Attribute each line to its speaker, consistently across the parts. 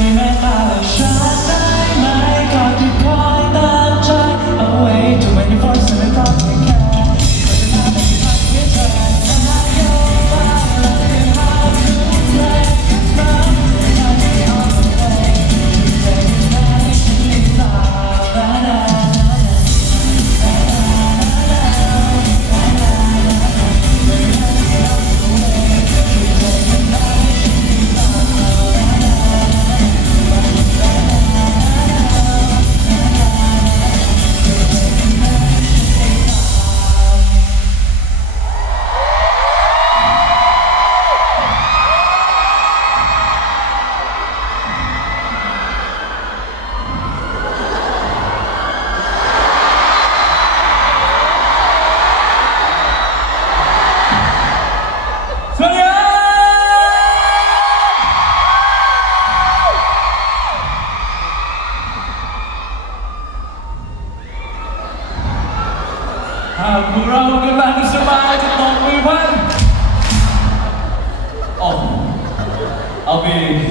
Speaker 1: Singing by the shotgun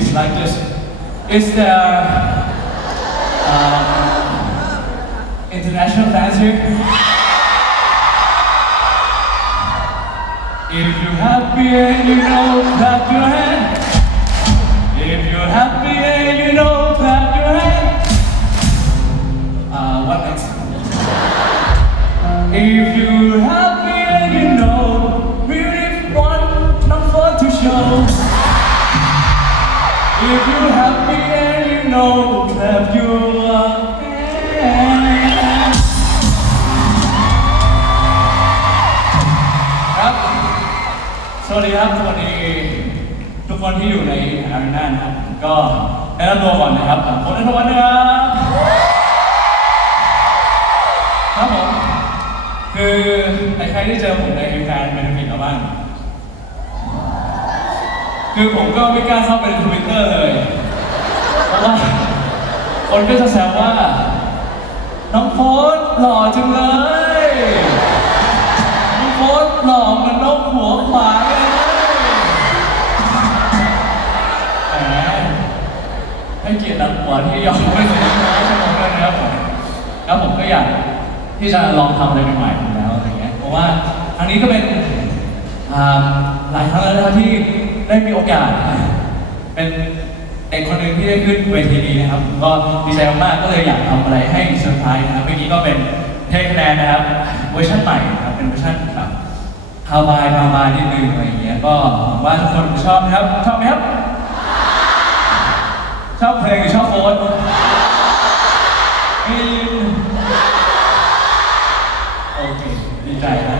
Speaker 1: be like this. Is there um, international fans here? If you're happy and you know, clap your hand. If you're happy and you know, clap your hand. Uh, what next? If happy and you know, clap your hands. ครับ สวัสดีครับ สวัสดี ทุกคนที่อยู่ในอารีนานะครับ ก็แนะนำตัวก่อนนะครับผมคนนัทวัฒน์นะครับครับผม คือในใครที่เจอผมในแฟนเป็นผิดมาบ้าง คือผมก็ไม่กล้าเข้าไปในทวิตเตอร์เลย เพราะว่าคนก็จะแซวว่า น้องโฟสหล่อจังเลย น้องโฟสหล่อเหมันนกหัวขวานเลยแหมให้เกียรตินักหัวที่ยอมไม่ถึงน้อยชั่วโมงด้วยนะครับผมแล้วผมก็อยากที่จะลองทำอะไรใหม่ๆอยู่แล้วอะไรเงี้ยเพราะว่าครั้งนี้ก็เป็นอ่าหลายครั้งแล้วนะครับที่ ได้มีโอกาส เป็นเด็กคนหนึ่งที่ได้ขึ้นเวทีนี้นะครับก็ดีใจมากๆก็เลยอยากทำอะไรให้เซอร์ไพรส์นะครับเมื่อกี้ก็เป็นเทคะแนนนะครับเวอร์ชันใหม่นะครับเป็นเวอร์ชันแบบฮาวายฮาวายนิดนึงอะไรอย่างเงี้ยก็หวังว่าทุกคนชอบนะครับชอบไหมครับ ชอบเพลงหรือชอบโฟนมีโอเคดีใจนะ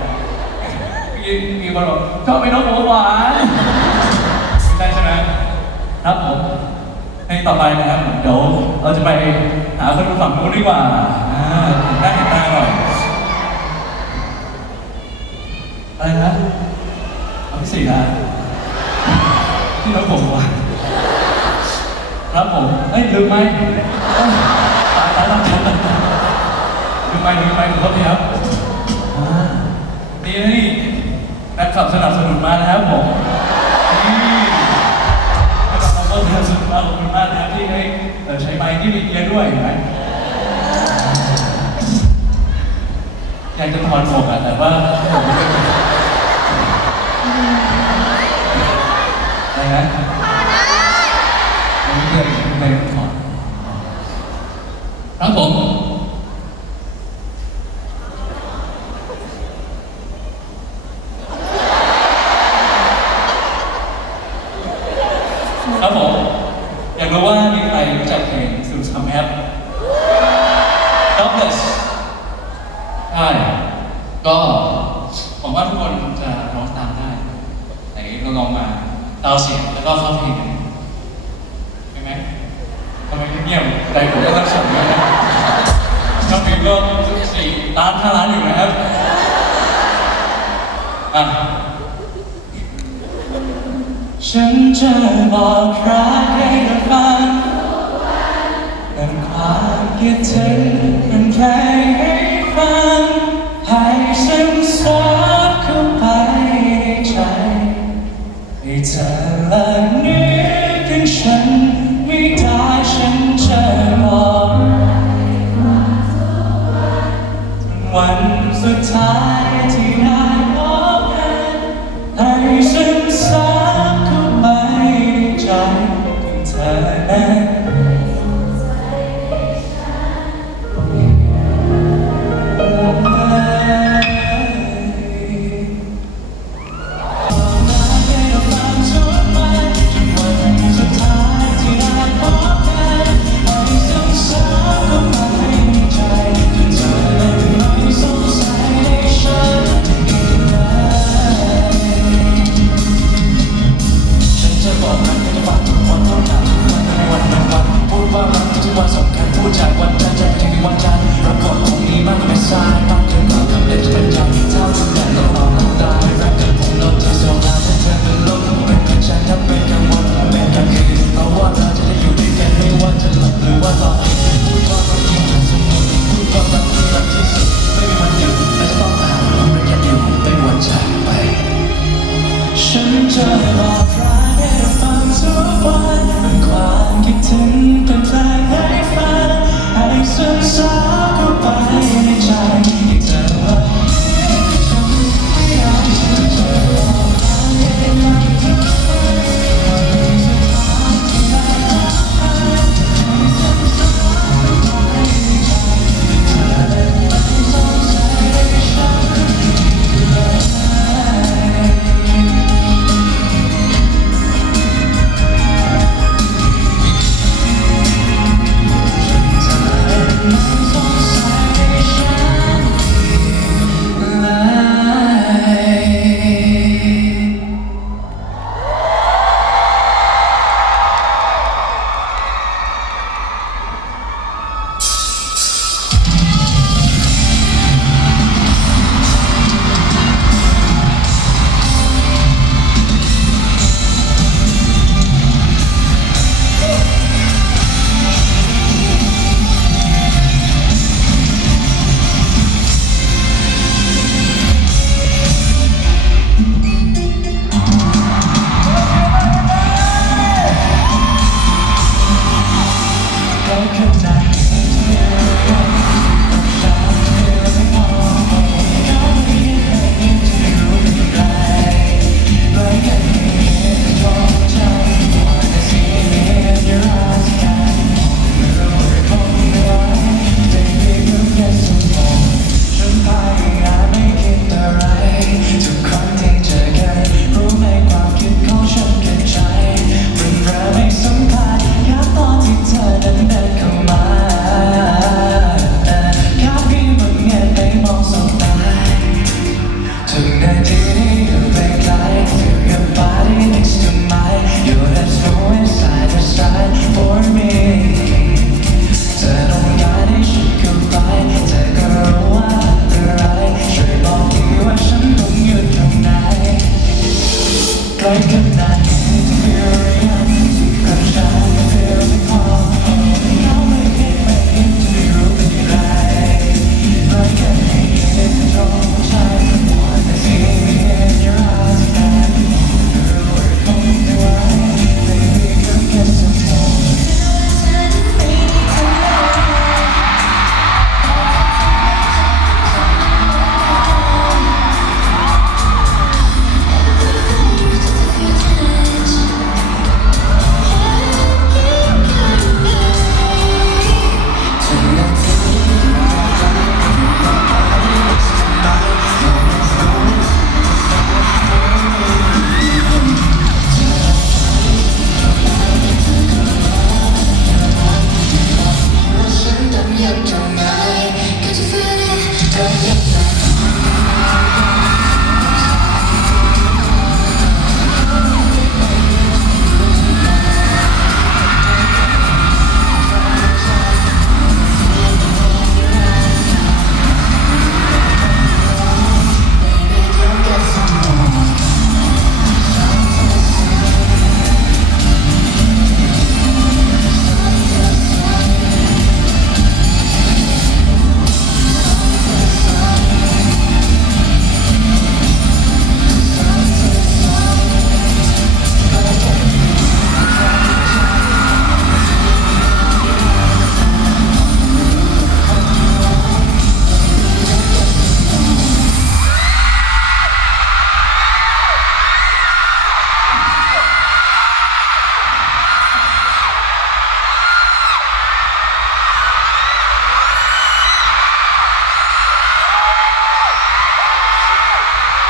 Speaker 1: มีมีคนบอกชอบไปน้องหัวหวาน ครับผมเพลงต่อไปนะครับเดี๋ยวเราจะไปหาคนดูฝั่งนู้นดีกว่าอ่าได้เห็นหน้าหน่อยอะไรนะเอาพี่สี่นะที่น้องผมวะครับผมเอ้ยลืมไหมตายตายตายลืมไหมลืมไหมขอโทษทีครับนี่นะนี่แฟนคลับสนับสนุนมานะครับผม นี่แฟนคลับเขาก็สนับสนุนมาขอบคุณมากนะครับที่ให้เอ่อใช้ไมค์ที่มีเกียร์ด้วยเห็นไหมอยากจะถอนหมวกอะแต่ว่าอะไรนะ ผมเคยเคยถอดครับผม ครับผม อยากรู้ว่ามีใครรู้จักเพลงสุดสามแอป Jobless ใช่ก็ห ว่าทุกคนจะร้องตามได้ไหนเราลองมาดาเสียงแล้วก็เข้าเพลงกันใช่ไหมทำไมเงียบใจผมก็ต้องสั่นอยู่นะน้องพิมก็สี่ล้านห้าล้านอยู่นะครับอะฉันจะบอกรักให้เธอฟังเป็นความคิดถึง heart.